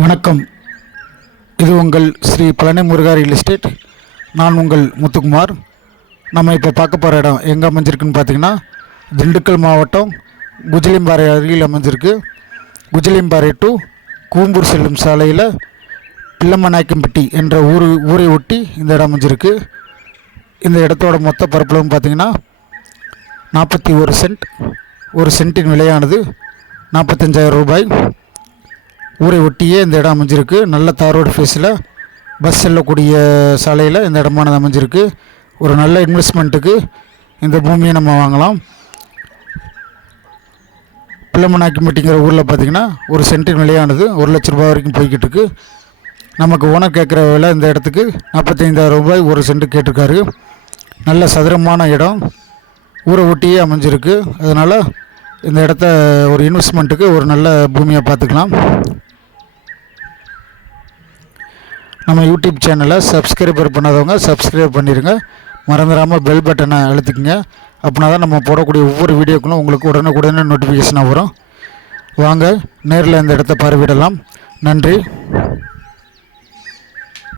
வணக்கம். இது உங்கள் ஸ்ரீ பழனி முருகா ரியல் எஸ்டேட். நான் உங்கள் முத்துக்குமார். நம்ம இப்போ பார்க்க போகிற இடம் எங்கே அமைஞ்சிருக்குன்னு பார்த்தீங்கன்னா, திண்டுக்கல் மாவட்டம் குஜிலியம்பாறை அருகில் அமைஞ்சிருக்கு. குஜிலியம்பாறை டு கூம்பூர் செல்லும் சாலையில் பிள்ளமநாயக்கம்பட்டி என்ற ஊரை ஒட்டி இந்த இடம் அமைஞ்சிருக்கு. இந்த இடத்தோட மொத்த பரப்பளவுன்னு பார்த்தீங்கன்னா 41 சென்ட். ஒரு சென்ட்டின் விலையானது 45,000 ரூபாய். ஊரை ஒட்டியே இந்த இடம் அமைஞ்சிருக்கு. நல்ல தார் ரோடு ஃபேஸில் பஸ் செல்லக்கூடிய சாலையில் இந்த இடமானது அமைஞ்சிருக்கு. ஒரு நல்ல இன்வெஸ்ட்மெண்ட்டுக்கு இந்த பூமியை நம்ம வாங்கலாம். பிள்ளமநாயக்கம்பட்டிங்கிற ஊரில் பார்த்திங்கன்னா ஒரு சென்ட்டின் விலையானது 1 லட்ச ரூபாய் வரைக்கும் போய்கிட்டு இருக்கு. நமக்கு ஓனர் கேட்குற விலை இந்த இடத்துக்கு 45,000 ரூபாய் ஒரு சென்ட்டு கேட்டிருக்காரு. நல்ல சதுரமான இடம், ஊரை ஒட்டியே அமைஞ்சிருக்கு. அதனால் இந்த இடத்த ஒரு இன்வெஸ்ட்மெண்ட்டுக்கு ஒரு நல்ல பூமியாக பார்த்துக்கலாம். நம்ம யூடியூப் சேனலை சப்ஸ்கிரைபர் பண்ணாதவங்க சப்ஸ்கிரைப் பண்ணிடுங்க. மறந்துடாமல் பெல் பட்டனை அழுத்திக்கங்க. அப்படின்னா தான் நம்ம போடக்கூடிய ஒவ்வொரு வீடியோக்களும் உங்களுக்கு உடனுக்குடனே நோட்டிஃபிகேஷனாக வரும். வாங்க நேரில் இந்த இடத்த பார்வையிடலாம். நன்றி.